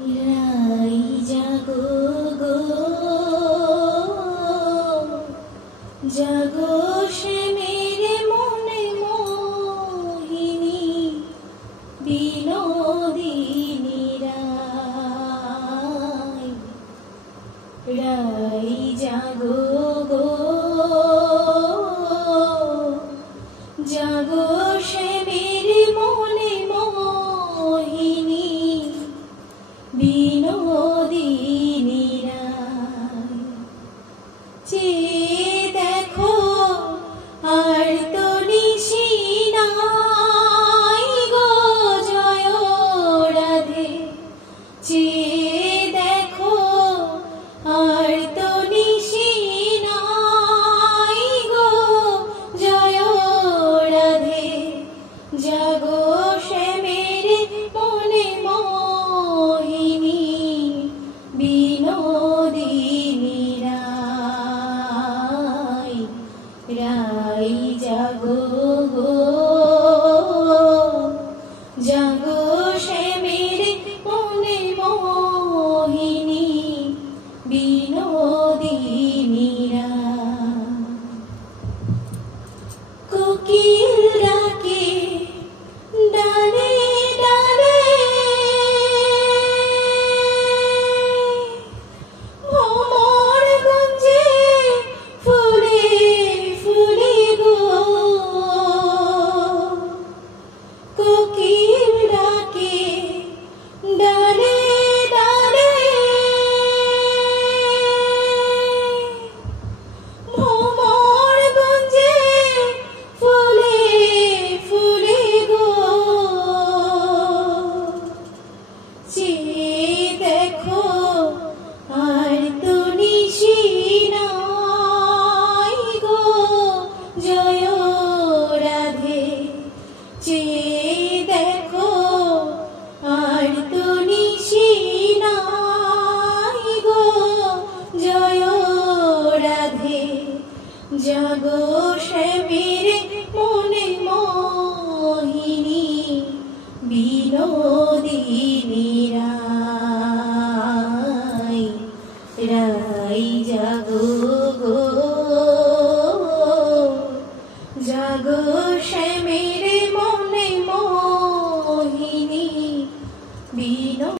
রাই জাগো গো, জাগো সে মেরে মনে মোহিনী বিনোদিনী রাই। রাই জাগো গো, জাগো সে মেরে মনে মোহিনী বিনোদিনী রাই। চেয়ে দেখো আর তো নিশি নাই গো জয় রাধে। চেয়ে দেখো আর তো নিশি নাই গো জয় রাধে। জাগো সে মেরে মনে মোহিনী বিনোদিনী রাই। রাই জাগো গো, জাগো সে মেরে মনে মোহিনী বিনোদিনী রাই। কোকিল ডাকে ডালে ডালে, ভ্রমর গঞ্জে ফুলে ফুলে গো। কোকিল ডাকে ডালে ডালে, ভ্রমর গঞ্জে ফুলে ফুলে গো। চেয়ে দেখো আর তো নিশি নাই গো জয় রাধে। চেয়ে দেখো আর তো নিশি নাই গো জয় রাধে। জাগো সে মেরে মনে মোহিনী বিনোদিনী রাই। রাই জাগো গো, জাগো সে